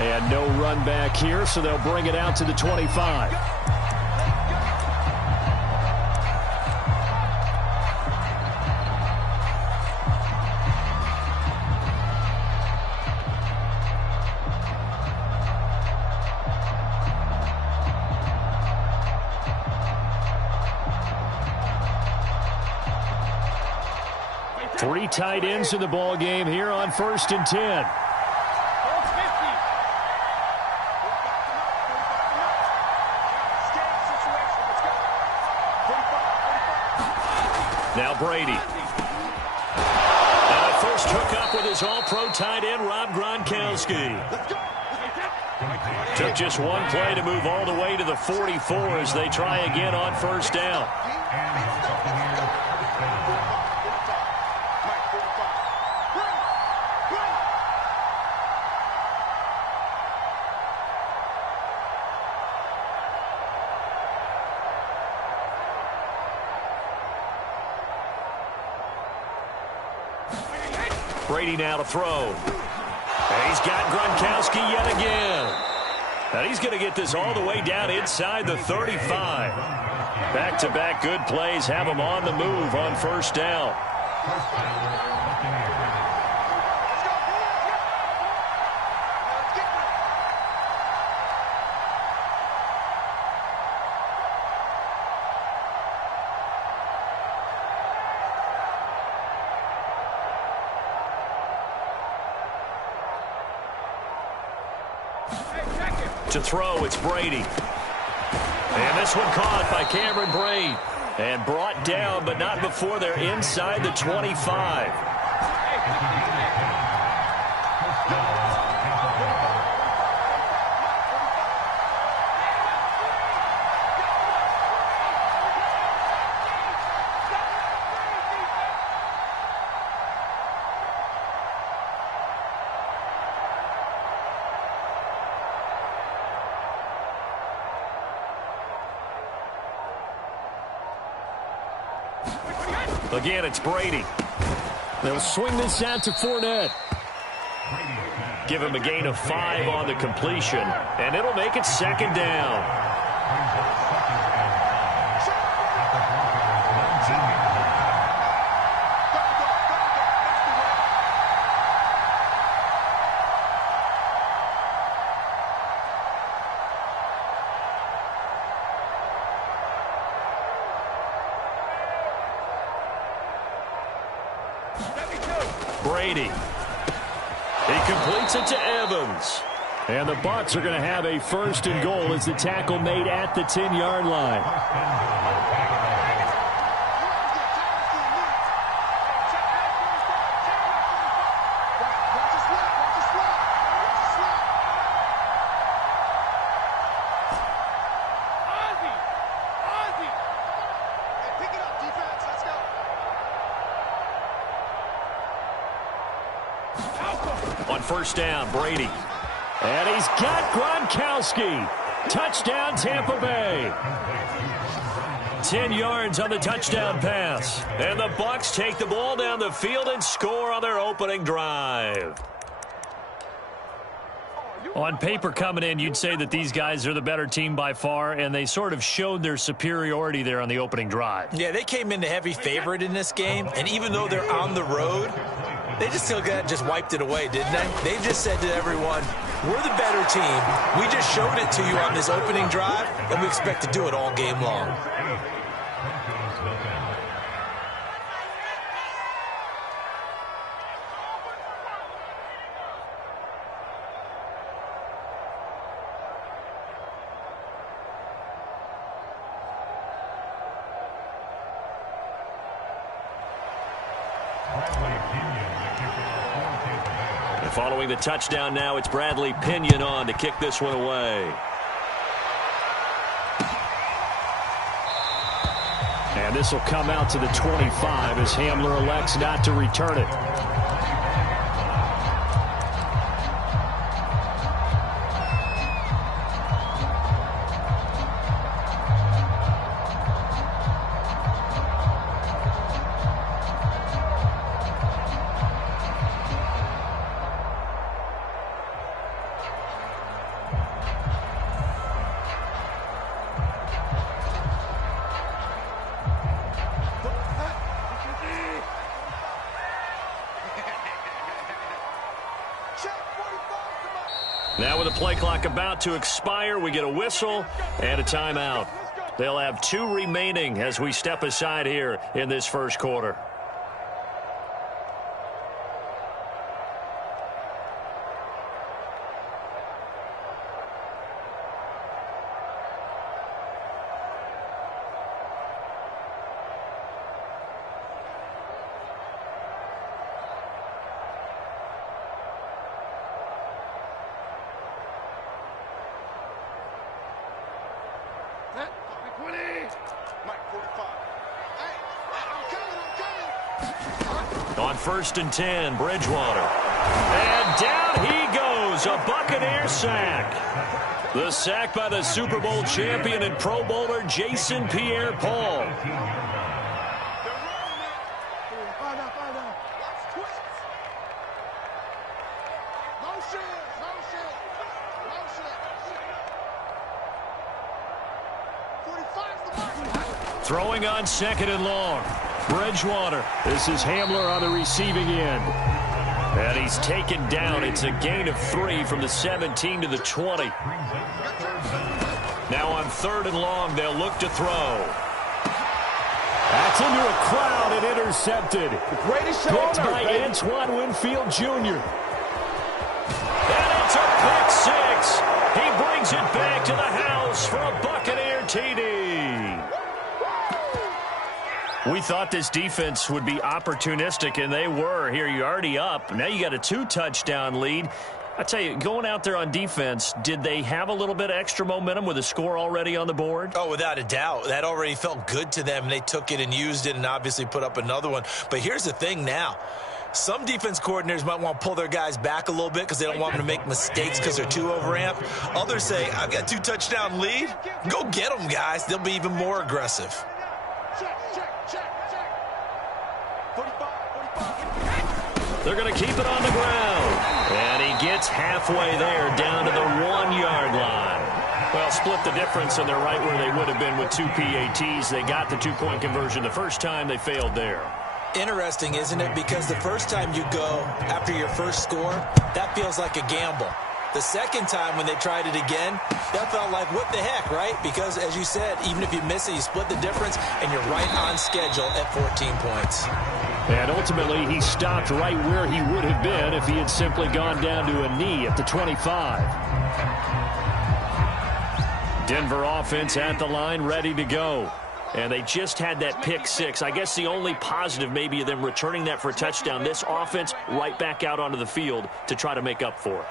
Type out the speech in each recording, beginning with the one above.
And no run back here, so they'll bring it out to the 25. Three tight ends in the ball game here on 1st and 10. Now Brady. And a first hookup with his all-pro tight end, Rob Gronkowski. Took just one play to move all the way to the 44 as they try again on 1st down. Brady now to throw. And he's got Gronkowski yet again. And he's going to get this all the way down inside the 35. Back-to-back good plays have him on the move on 1st down. To throw, it's Brady. And this one caught by Cameron Brate. And brought down, but not before they're inside the 25. Again, it's Brady. They'll swing this out to Fournette. Give him a gain of 5 on the completion, and it'll make it 2nd down. Brady. He completes it to Evans. And the Bucs are going to have a 1st and goal as the tackle made at the 10-yard line. On 1st down, Brady. And he's got Gronkowski. Touchdown, Tampa Bay. 10 yards on the touchdown pass. And the Bucs take the ball down the field and score on their opening drive. On paper coming in, you'd say that these guys are the better team by far, and they sort of showed their superiority there on the opening drive. Yeah, they came in the heavy favorite in this game, and even though they're on the road, they just wiped it away, didn't they? They just said to everyone, we're the better team. We just showed it to you on this opening drive, and we expect to do it all game long. Following the touchdown now, it's Bradley Pinion on to kick this one away. And this will come out to the 25 as Hamler elects not to return it. Now with the play clock about to expire, we get a whistle and a timeout. They'll have 2 remaining as we step aside here in this first quarter. On 1st and 10, Bridgewater. And down he goes, a Buccaneer sack. The sack by the Super Bowl champion and Pro Bowler Jason Pierre-Paul. Throwing on 2nd and long. Bridgewater. This is Hamler on the receiving end. And he's taken down. It's a gain of 3 from the 17 to the 20. Now on 3rd and long, they'll look to throw. That's into a crowd and intercepted. Picked by Antoine Winfield Jr. And it's a pick 6. He brings it back to the house for a Buccaneer TD. We thought this defense would be opportunistic, and they were. Here, you're already up. Now you got a 2-touchdown lead. I tell you, going out there on defense, did they have a little bit of extra momentum with a score already on the board? Oh, without a doubt. That already felt good to them. They took it and used it and obviously put up another one. But here's the thing now. Some defense coordinators might want to pull their guys back a little bit because they don't want them to make mistakes because they're too overamped. Others say, I've got a 2-touchdown lead. Go get them, guys. They'll be even more aggressive. They're going to keep it on the ground. And he gets halfway there down to the 1-yard line. Well, split the difference, and they're right where they would have been with 2 PATs. They got the 2-point conversion the first time. They failed there. Interesting, isn't it? Because the first time you go after your first score, that feels like a gamble. The second time when they tried it again, that felt like, what the heck, right? Because, as you said, even if you miss it, you split the difference, and you're right on schedule at 14 points. And ultimately, he stopped right where he would have been if he had simply gone down to a knee at the 25. Denver offense at the line, ready to go. And they just had that pick 6. I guess the only positive maybe of them returning that for a touchdown. This offense right back out onto the field to try to make up for it.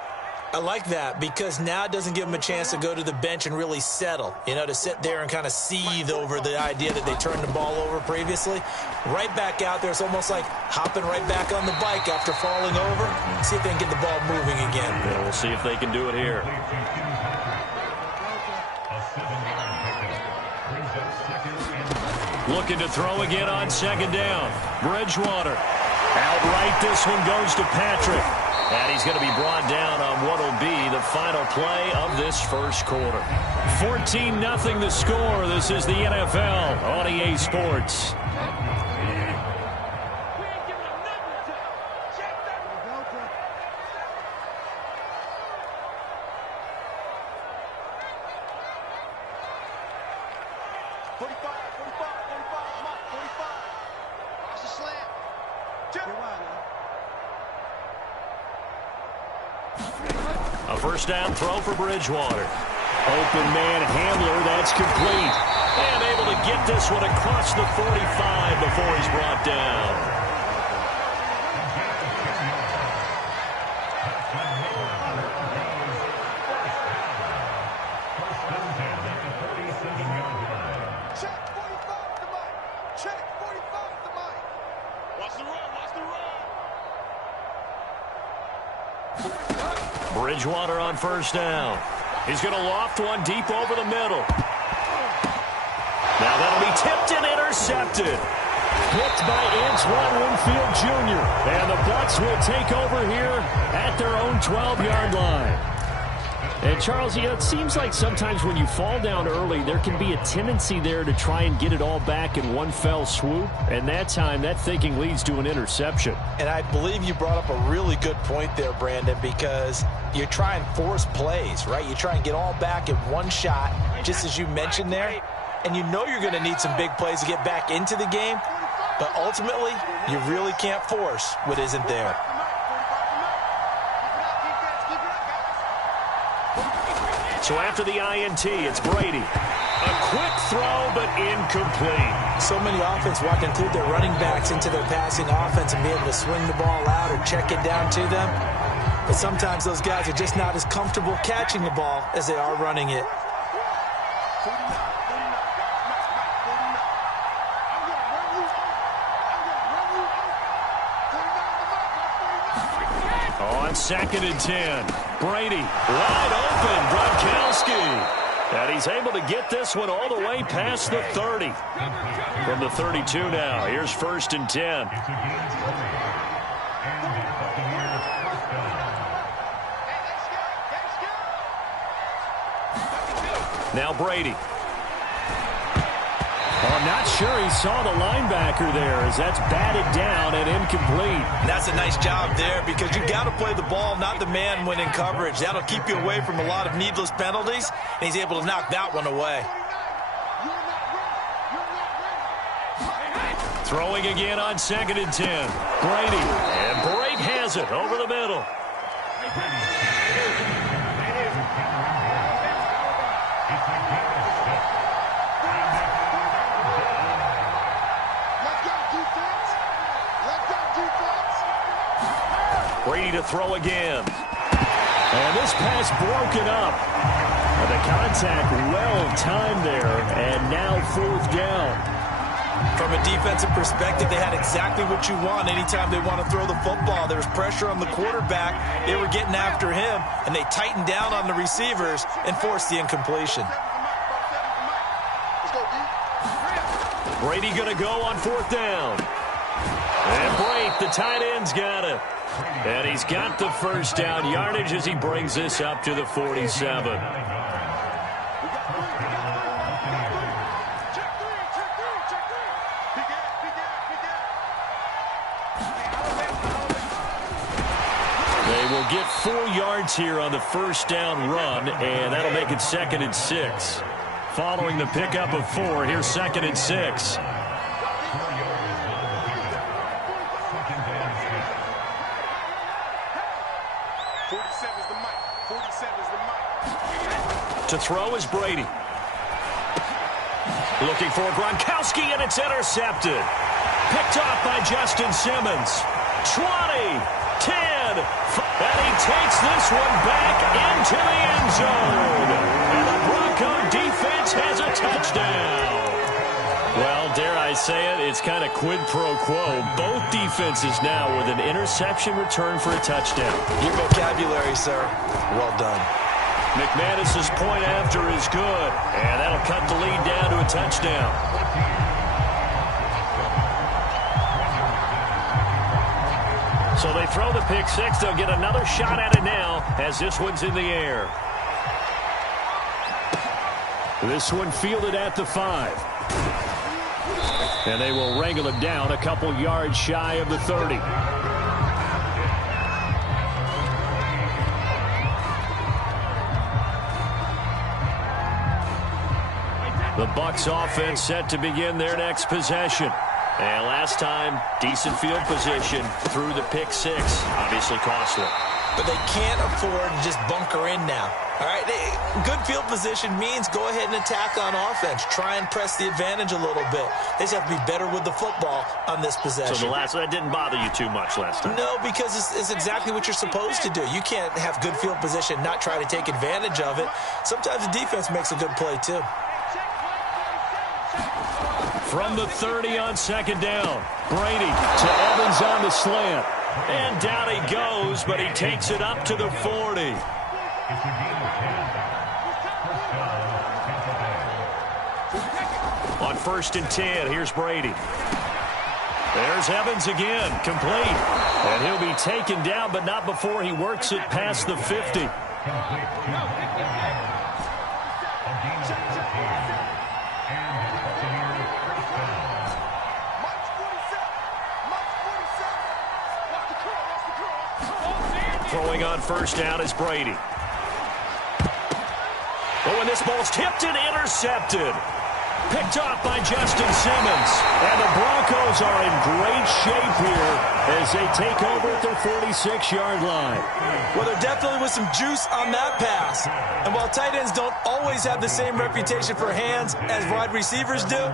I like that because now it doesn't give them a chance to go to the bench and really settle, to sit there and kind of seethe over the idea that they turned the ball over previously. Right back out there, it's almost like hopping right back on the bike after falling over. See if they can get the ball moving again. Yeah, we'll see if they can do it here. Looking to throw again on 2nd down. Bridgewater. Outright, this one goes to Patrick. And he's going to be brought down on what will be the final play of this first quarter. 14-0 the score. This is the NFL on EA Sports. A first down throw for Bridgewater. Open man Hamler, that's complete. And able to get this one across the 45 before he's brought down. Bridgewater on first down. He's going to loft one deep over the middle. Now that'll be tipped and intercepted. Picked by Antoine Winfield Jr. And the Bucs will take over here at their own 12-yard line. And, Charles, it seems like sometimes when you fall down early, there can be a tendency there to try and get it all back in one fell swoop. And that time, that thinking leads to an interception. And I believe you brought up a really good point there, Brandon, because you try and force plays, right? You try and get all back in one shot, just as you mentioned there. And you know you're going to need some big plays to get back into the game. But ultimately, you really can't force what isn't there. So after the INT, it's Brady. A quick throw, but incomplete. So many offenses want to include their running backs into their passing offense and be able to swing the ball out or check it down to them. But sometimes those guys are just not as comfortable catching the ball as they are running it. On 2nd and 10, Brady wide open, Gronkowski. And he's able to get this one all the way past the 30. From the 32 now, here's 1st and 10. Now Brady. Well, I'm not sure he saw the linebacker there as that's batted down and incomplete. That's a nice job there because you got to play the ball, not the man when in coverage. That'll keep you away from a lot of needless penalties, and he's able to knock that one away. Throwing again on 2nd and 10. Brady. And Brady has it over the middle. Brady to throw again. And this pass broken up. And the contact well timed there. And now 4th down. From a defensive perspective, they had exactly what you want anytime they want to throw the football. There was pressure on the quarterback. They were getting after him, and they tightened down on the receivers and forced the incompletion. Brady going to go on 4th down. And Brate, the tight end's got it. And he's got the 1st down yardage as he brings this up to the 47. They will get 4 yards here on the 1st down run, and that'll make it 2nd and 6. Following the pickup of 4, here's 2nd and 6. To throw is Brady. Looking for Gronkowski, and it's intercepted. Picked off by Justin Simmons. 20, 10, and he takes this one back into the end zone. And the Bronco defense has a touchdown. Well, dare I say it, it's kind of quid pro quo. Both defenses now with an interception return for a touchdown. Your vocabulary, sir. Well done. McManus's point after is good, and that'll cut the lead down to a touchdown. So they throw the pick 6. They'll get another shot at it now as this one's in the air. This one fielded at the 5. And they will wrangle it down a couple yards shy of the 30. The Bucs offense set to begin their next possession. And last time, decent field position through the pick 6. Obviously costly. But they can't afford to just bunker in now. All right, good field position means go ahead and attack on offense. Try and press the advantage a little bit. They just have to be better with the football on this possession. So that didn't bother you too much last time? No, because it's exactly what you're supposed to do. You can't have good field position, not try to take advantage of it. Sometimes the defense makes a good play too. From the 30 on 2nd down, Brady to Evans on the slant. And down he goes, but he takes it up to the 40. On 1st and 10, here's Brady. There's Evans again, complete. And he'll be taken down, but not before he works it past the 50. Throwing on first down is Brady. Oh, and this ball's tipped and intercepted. Picked off by Justin Simmons. And the Broncos are in great shape here as they take over at their 46-yard line. Well, there definitely was some juice on that pass. And while tight ends don't always have the same reputation for hands as wide receivers do,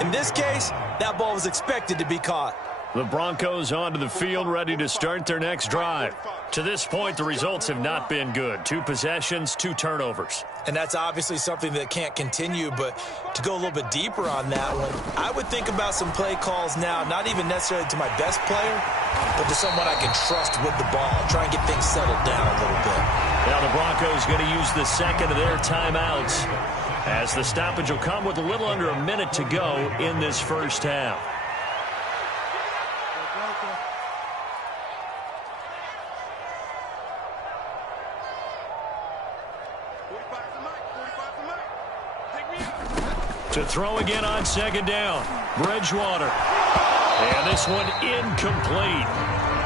in this case, that ball was expected to be caught. The Broncos onto the field, ready to start their next drive. To this point, the results have not been good. 2 possessions, 2 turnovers. And that's obviously something that can't continue, but to go a little bit deeper on that one, I would think about some play calls now, not even necessarily to my best player, but to someone I can trust with the ball, try and get things settled down a little bit. Now the Broncos going to use the second of their timeouts as the stoppage will come with a little under a minute to go in this first half. To throw again on second down, Bridgewater. And this one incomplete.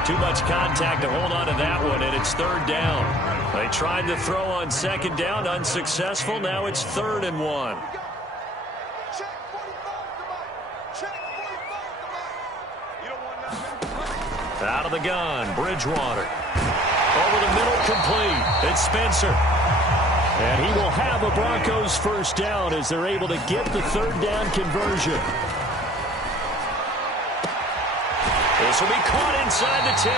Too much contact to hold on to that one, and it's third down. They tried to throw on second down, unsuccessful. Now it's 3rd and 1. Out of the gun, Bridgewater. Over the middle, complete. It's Spencer. And he will have a Broncos first down as they're able to get the 3rd down conversion. This will be caught inside the 10.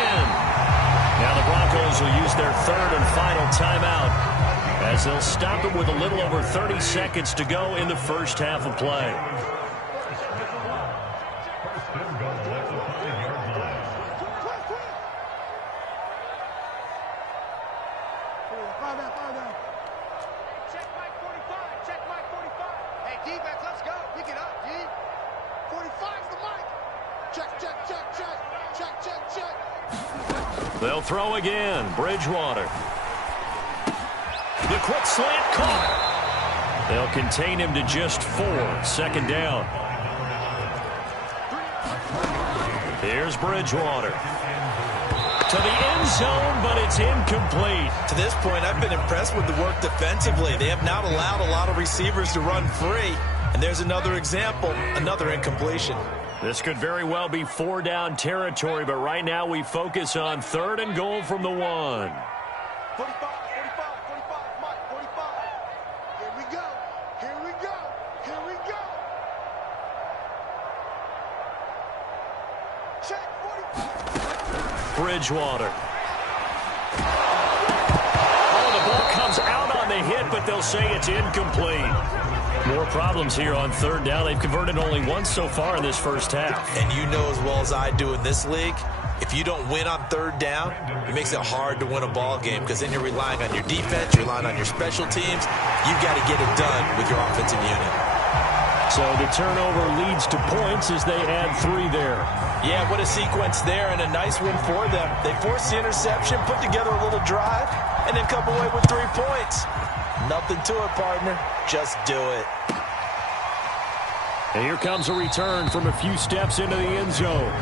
Now the Broncos will use their 3rd and final timeout as they'll stop it with a little over 30 seconds to go in the first half of play. They'll throw again. Bridgewater. The quick slant caught. They'll contain him to just 4. 2nd down. Here's Bridgewater. To the end zone, but it's incomplete. To this point, I've been impressed with the work defensively. They have not allowed a lot of receivers to run free. And there's another example, another incompletion. This could very well be 4-down territory, but right now we focus on 3rd and goal from the 1. 45, 45, 45, Mike, 45. Here we go. Here we go. Here we go. Check 45. Bridgewater. Oh, the ball comes out on the hit, but they'll say it's incomplete. More problems here on 3rd down. They've converted only once so far in this first half. And you know as well as I do in this league, if you don't win on 3rd down, it makes it hard to win a ball game because then you're relying on your defense, you're relying on your special teams. You've got to get it done with your offensive unit. So the turnover leads to points as they add 3 there. Yeah, what a sequence there and a nice win for them. They forced the interception, put together a little drive, and then come away with 3 points. Nothing to it, partner. Just do it. And here comes a return from a few steps into the end zone.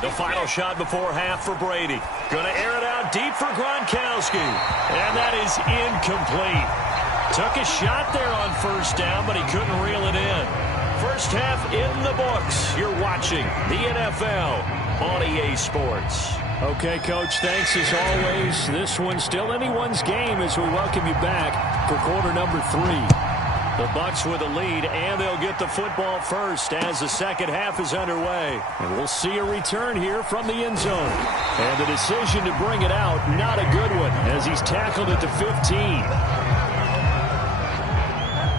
The final shot before half for Brady. Going to air it out deep for Gronkowski. And that is incomplete. Took a shot there on first down, but he couldn't reel it in. First half in the books. You're watching the NFL on EA Sports. Okay, Coach, thanks as always. This one's still anyone's game as we welcome you back for quarter number 3. The Bucs with a lead, and they'll get the football first as the second half is underway. And we'll see a return here from the end zone. And the decision to bring it out, not a good one, as he's tackled at the 15.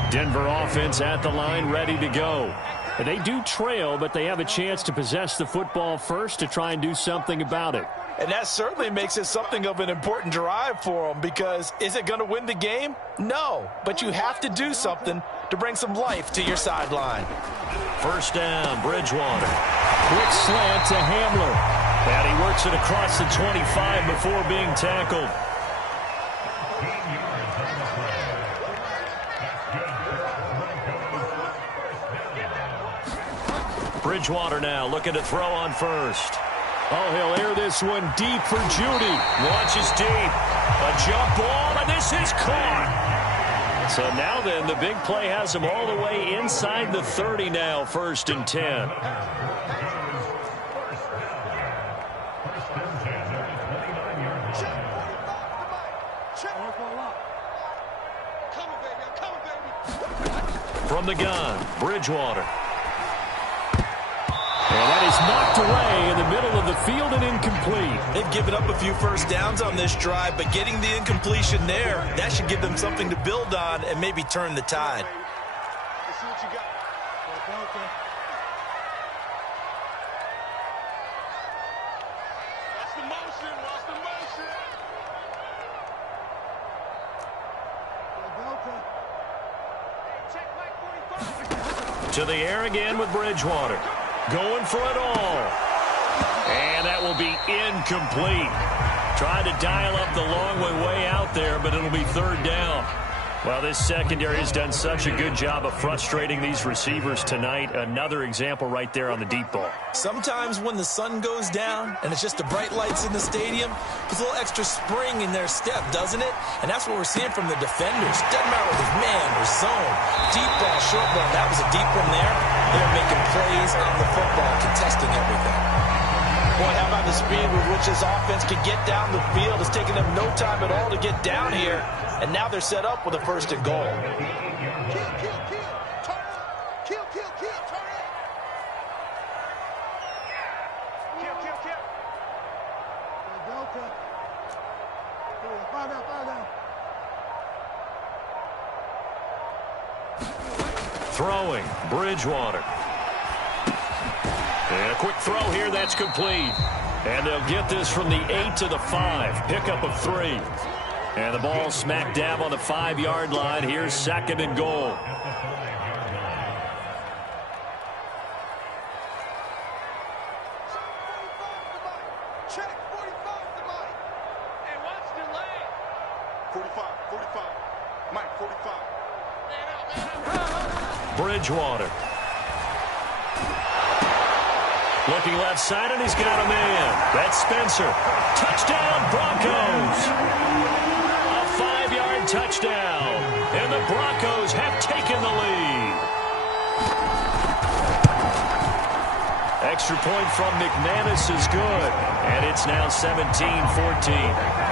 Denver offense at the line, ready to go. And they do trail, but they have a chance to possess the football first to try and do something about it. And that certainly makes it something of an important drive for them, because is it going to win the game? No, but you have to do something to bring some life to your sideline. First down, Bridgewater. Quick slant to Hamler. And he works it across the 25 before being tackled. Bridgewater now looking to throw on first. Oh, he'll air this one deep for Judy. Launches deep. A jump ball, and this is caught. So now then, the big play has him all the way inside the 30 now, 1st and 10. From the gun, Bridgewater. And that is knocked away in the middle of the field and incomplete. They've given up a few first downs on this drive, but getting the incompletion there, that should give them something to build on and maybe turn the tide. Let's see what you got. Watch the motion. Watch the motion. Check Mike 45. To the air again with Bridgewater. Going for it all. And that will be incomplete. Trying to dial up the long way out there, but it'll be 3rd down. Well, this secondary has done such a good job of frustrating these receivers tonight. Another example right there on the deep ball. Sometimes when the sun goes down and it's just the bright lights in the stadium, there's a little extra spring in their step, doesn't it? And that's what we're seeing from the defenders. Doesn't matter whether it's man or zone. Deep ball, short ball. That was a deep one there. They're making plays on the football, contesting everything. Boy, how about the speed with which this offense can get down the field? It's taking them no time at all to get down here. And now they're set up with a 1st and goal. Kill, kill, kill. Turn up. Kill, kill, kill. Turn up. Kill, kill, kill. Find out. Throwing, Bridgewater. And a quick throw here, that's complete. And they'll get this from the 8 to the 5. Pickup of 3. And the ball smack dab on the 5-yard line. Here's 2nd and goal. Check 45 to Mike. And watch the lane. 45. Mike, 45. Bridgewater. Looking left side, and he's got a man. That's Spencer. Touchdown, Broncos. A 5-yard touchdown. And the Broncos have taken the lead. Extra point from McManus is good. And it's now 17-14.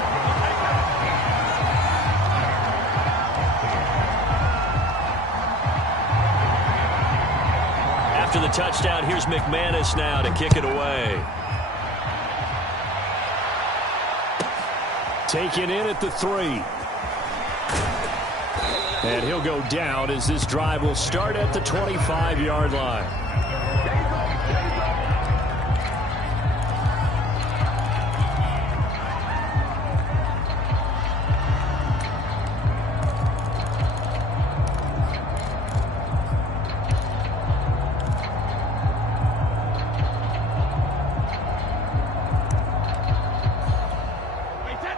After the touchdown, here's McManus now to kick it away. Taken in at the 3. And he'll go down as this drive will start at the 25-yard line.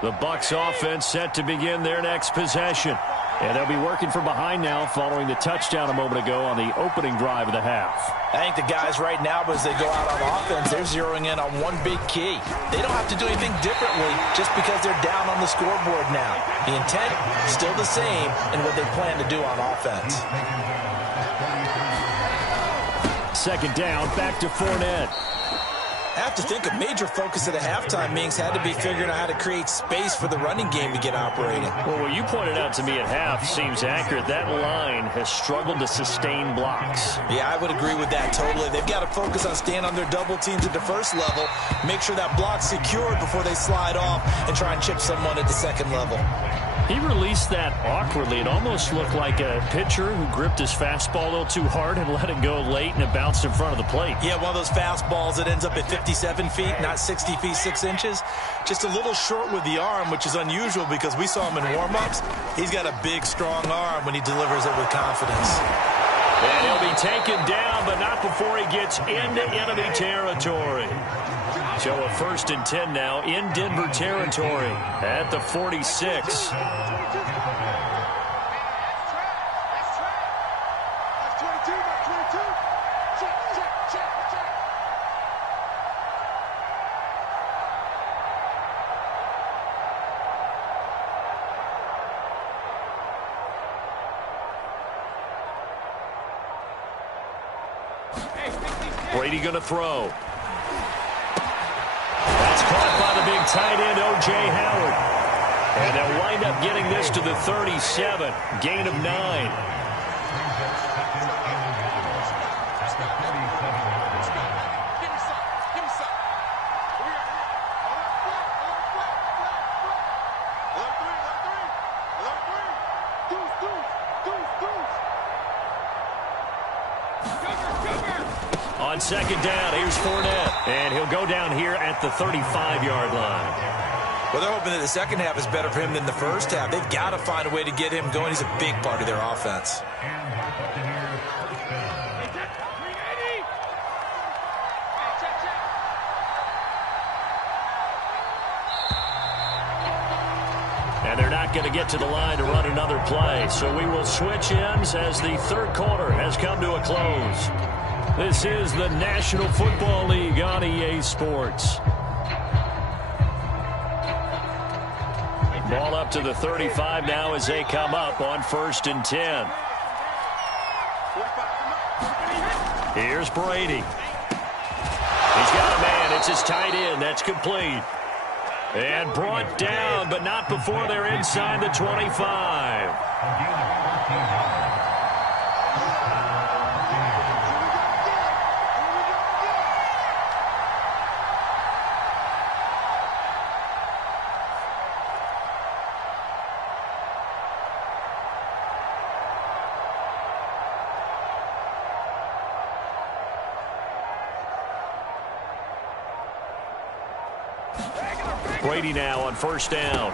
The Bucs offense set to begin their next possession. And they'll be working from behind now following the touchdown a moment ago on the opening drive of the half. I think the guys right now, as they go out on offense, they're zeroing in on one big key. They don't have to do anything differently just because they're down on the scoreboard now. The intent still the same in what they plan to do on offense. 2nd down, back to Fournette. I have to think a major focus at a halftime means had to be figuring out how to create space for the running game to get operating. Well, what you pointed out to me at half seems accurate. That line has struggled to sustain blocks. Yeah, I would agree with that totally. They've got to focus on staying on their double teams at the first level, make sure that block's secured before they slide off and try and chip someone at the second level. He released that awkwardly. It almost looked like a pitcher who gripped his fastball a little too hard and let it go late, and it bounced in front of the plate. Yeah, one of those fastballs that ends up at 57 feet, not 60 feet, 6 inches. Just a little short with the arm, which is unusual because we saw him in warm-ups. He's got a big, strong arm when he delivers it with confidence. And he'll be taken down, but not before he gets into enemy territory. So a 1st and 10 now in Denver territory at the 46. Brady going to throw. That's caught by the big tight end, O.J. Howard. And they'll wind up getting this to the 37. Gain of 9. On 2nd down, here's Fournette. And he'll go down here at the 35-yard line. Well, they're hoping that the second half is better for him than the first half. They've got to find a way to get him going. He's a big part of their offense. And they're not going to get to the line to run another play. So we will switch ends as the 3rd quarter has come to a close. This is the National Football League on EA Sports. Ball up to the 35 now as they come up on 1st and 10. Here's Brady. He's got a man. It's his tight end. That's complete. And brought down, but not before they're inside the 25. Brady now on 1st down.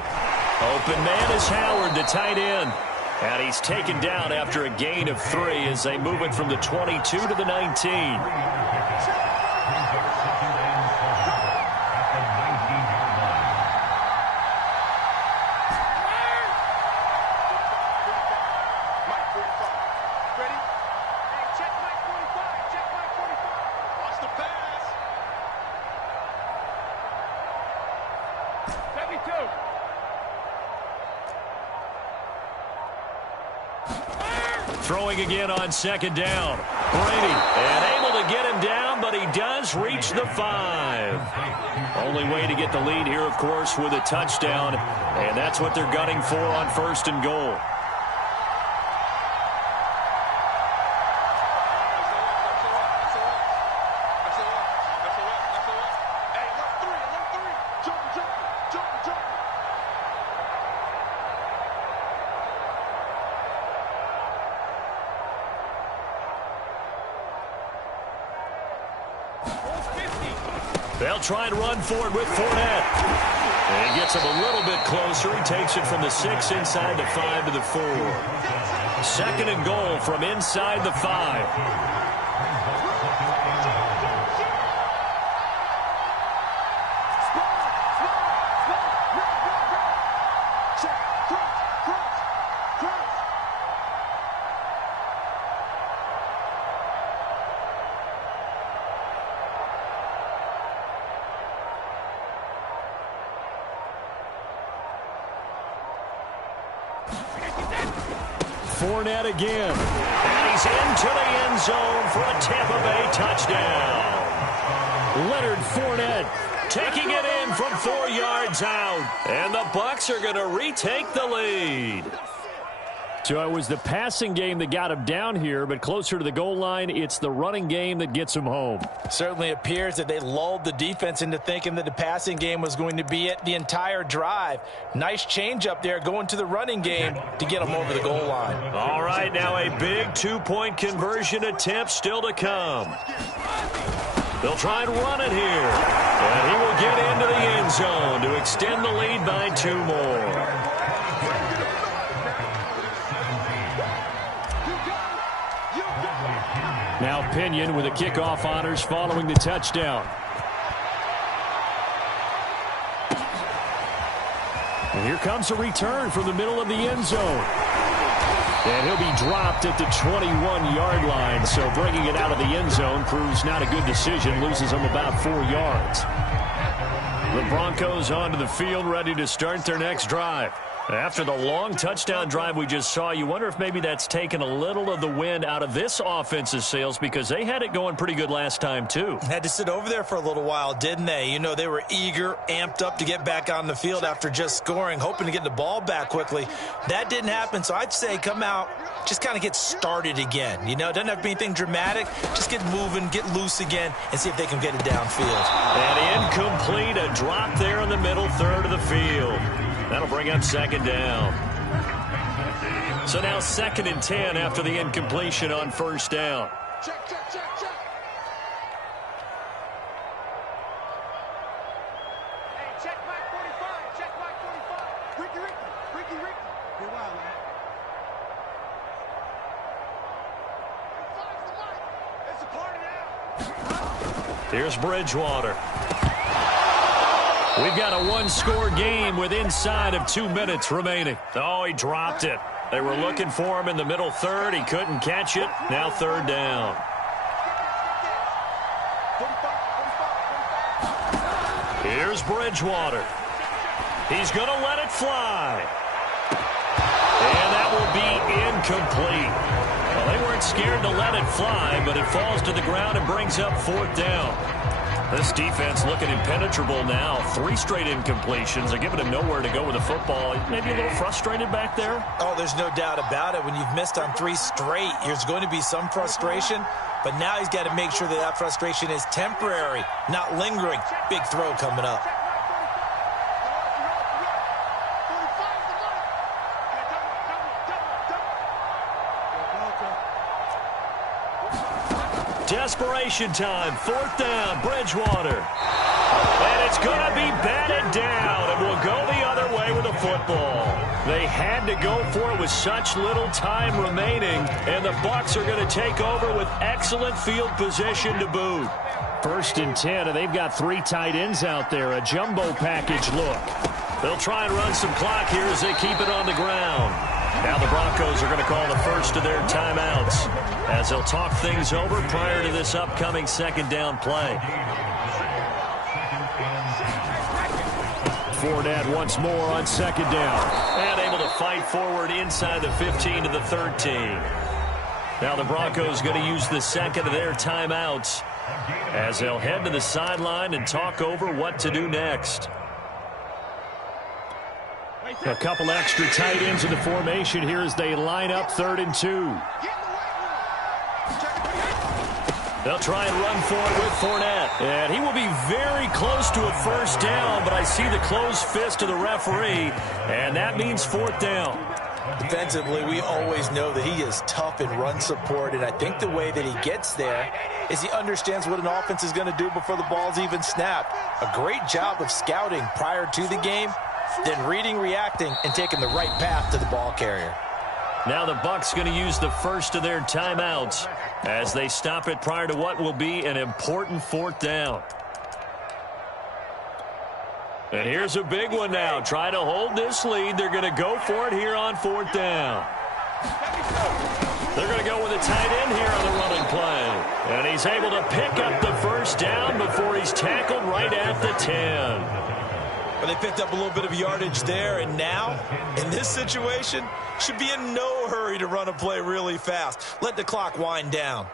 Open man is Howard, the tight end. And he's taken down after a gain of 3 as they move it from the 22 to the 19. Throwing again on 2nd down. Brady, and able to get him down, but he does reach the 5. Only way to get the lead here, of course, with a touchdown, and that's what they're gunning for on 1st and goal. They'll try and run for it with Fournette. And he gets him a little bit closer. He takes it from the 6 inside the 5 to the 4. 2nd and goal from inside the 5. Fournette again. And he's into the end zone for a Tampa Bay touchdown. Leonard Fournette taking it in from 4 yards out. And the Bucs are going to retake the lead. So it was the passing game that got him down here, but closer to the goal line, it's the running game that gets him home. Certainly appears that they lulled the defense into thinking that the passing game was going to be it the entire drive. Nice change up there going to the running game to get them over the goal line. All right, now a big two-point conversion attempt still to come. They'll try and run it here. And he will get into the end zone to extend the lead by 2 more. Now Pinion with the kickoff honors following the touchdown. And here comes a return from the middle of the end zone. And he'll be dropped at the 21-yard line, so bringing it out of the end zone proves not a good decision, loses him about 4 yards. The Broncos onto the field, ready to start their next drive. After the long touchdown drive we just saw, you wonder if maybe that's taken a little of the wind out of this offense's sails, because they had it going pretty good last time too. Had to sit over there for a little while, didn't they? You know, they were eager, amped up to get back on the field after just scoring, hoping to get the ball back quickly. That didn't happen, so I'd say come out, just kind of get started again. You know, it doesn't have to be anything dramatic. Just get moving, get loose again, and see if they can get it downfield. And incomplete, a drop there in the middle third of the field. That'll bring up second down. So now 2nd and 10 after the incompletion on first down. Check, check, check, check. Hey, check Mike 45. Check Mike 45. Ricky. Get wild, man. It's a party now. Here's Bridgewater. We've got a one-score game with inside of 2 minutes remaining. Oh, he dropped it. They were looking for him in the middle third. He couldn't catch it. Now third down. Here's Bridgewater. He's going to let it fly. And that will be incomplete. Well, they weren't scared to let it fly, but it falls to the ground and brings up fourth down. This defense looking impenetrable now. 3 straight incompletions. They're giving him nowhere to go with the football. Maybe a little frustrated back there. Oh, there's no doubt about it. When you've missed on 3 straight, there's going to be some frustration. But now he's got to make sure that that frustration is temporary, not lingering. Big throw coming up. Desperation time. 4th down. Bridgewater. And it's going to be batted down, and we'll go the other way with the football. They had to go for it with such little time remaining, and the Bucs are going to take over with excellent field position to boot. 1st and 10, and they've got 3 tight ends out there. A jumbo package look. They'll try and run some clock here as they keep it on the ground. Now the Broncos are going to call the first of their timeouts as they'll talk things over prior to this upcoming 2nd down play. Fournette once more on 2nd down. And able to fight forward inside the 15 to the 13. Now the Broncos going to use the 2nd of their timeouts as they'll head to the sideline and talk over what to do next. A couple extra tight ends in the formation here as they line up 3rd and 2. They'll try and run for it with Fournette. And he will be very close to a 1st down, but I see the closed fist of the referee, and that means 4th down. Defensively, we always know that he is tough in run support, and I think the way that he gets there is he understands what an offense is going to do before the ball's even snapped. A great job of scouting prior to the game, then reading, reacting, and taking the right path to the ball carrier. Now the Bucs going to use the first of their timeouts as they stop it prior to what will be an important 4th down. And here's a big one now. Try to hold this lead. They're going to go for it here on 4th down. They're going to go with a tight end here on the running play. And he's able to pick up the 1st down before he's tackled right at the 10. But they picked up a little bit of yardage there, and now, in this situation, should be in no hurry to run a play really fast. Let the clock wind down.